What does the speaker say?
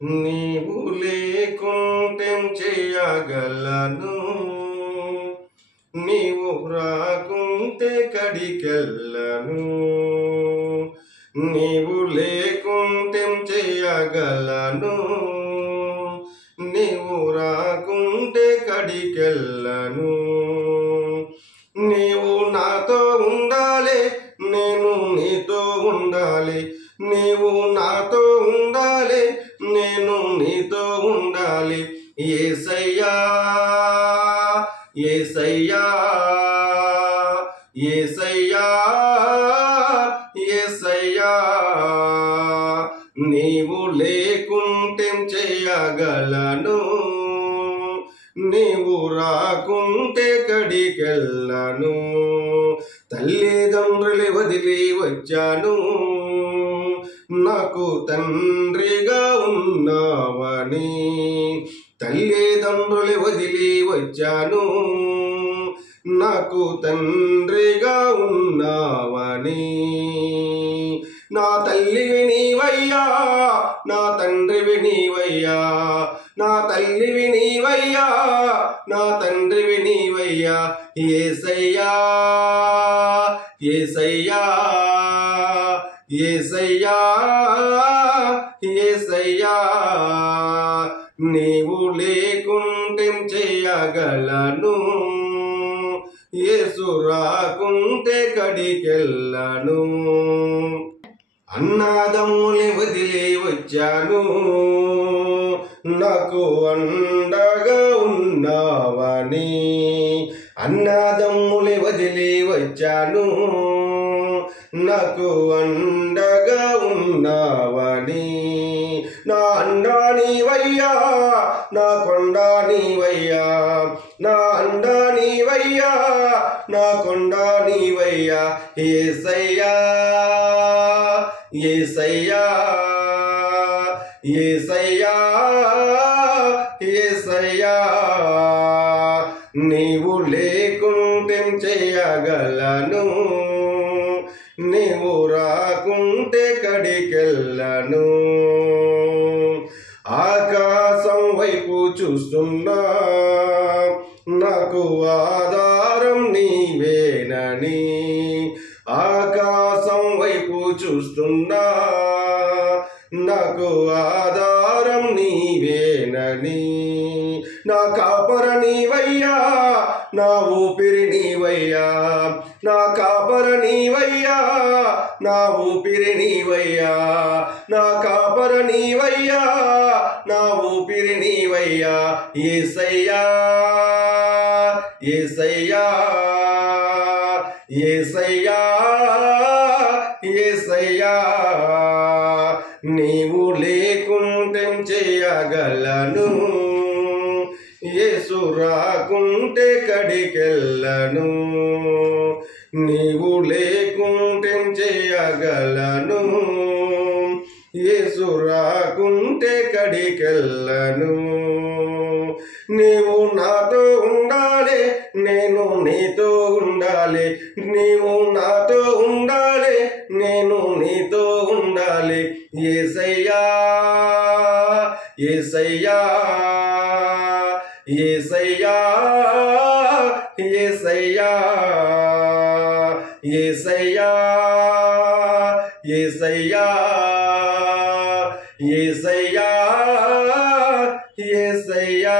నీవు లేకుంటేం చేయగలను, నీవు రాకుంటే కడికెళ్ళను. నీవు లేకుంటేం చేయగలను, నీవు రాకుంటే కడికెళ్ళను. నీవు నాతో ఉండాలి, నేను నీతో ఉండాలి. నీవు నాతో ఉండాలి, నేను నీతో ఉండాలి. యేసయ్యా యేసయ్యా యేసయ్యా యేసయ్యా, నీవు లేకుంటేం చేయగలను, నీవు రాకుంటే కడికెళ్ళను. తల్లిదండ్రులు వదిలి వచ్చాను, నాకు తండ్రిగా ఉన్నావని. తల్లిదండ్రులు వదిలి వచ్చాను, నాకు తండ్రిగా ఉన్నావని. నా తల్లివి నీవయ్యా, నా తండ్రివి నీవయ్యా. నా తల్లివి నీవయ్యా, నా తండ్రివి నీవయ్యా. యేసయ్యా యేసయ్యా యేసయ్యా యేసయ్యా, నీవు లేకుంటేం చేయగలను, యేసు రాకుంటే కడికెళ్ళను. అన్నదమ్ములు వదిలి వచ్చాను, నాకు అండగా ఉన్నావని. అన్నదమ్ములు వదిలి వచ్చాను, నాకు అండగా ఉన్నావని. నా అండా నీవయ్యా, నా కొండ నీవయ్యా. నా అండా నీవయ్యా, నా కొండ నీవయ్యా. యేసయ్యా యేసయ్యా యేసయ్యా యేసయ్యా, నీవు లేకుంటేం చేయగలను, నీవు రాకుంటే కడికెళ్ళను. ఆకాశం వైపు చూస్తున్నా, నాకు ఆధారం నీవేనని. ఆకాశం వైపు చూస్తున్నా, నాకు ఆధారం నీవేనని. నా కాపర నీవయ్యా, నా ఊపిరి నీవయ్యా. నా కాపర నీవయ్యా, నా ఊపిరి నీవయ్యా. నా కాపర నీవయ్యా, నా ఊపిరి నీవయ్యా. యేసయ్యా యేసయ్యా యేసయ్యా యేసయ్యా, నీవు లేకుంటేం చేయగలను, యేసు రాకుంటే కడికెళ్ళను. నీవు లేకుంటేం చేయగలను, యేసు రాకుంటే కడికెళ్ళను. నీవు నాతో ఉండాలి, నేను నీతో ఉండాలి. నీవు నాతో ఉండాలి, నేను నీతో ఉండాలి. యేసయ్యా యేసయ్యా యేసయ్యా యేసయ్యా యేసయ్యా యేసయ్యా యేసయ్యా యేసయ్యా.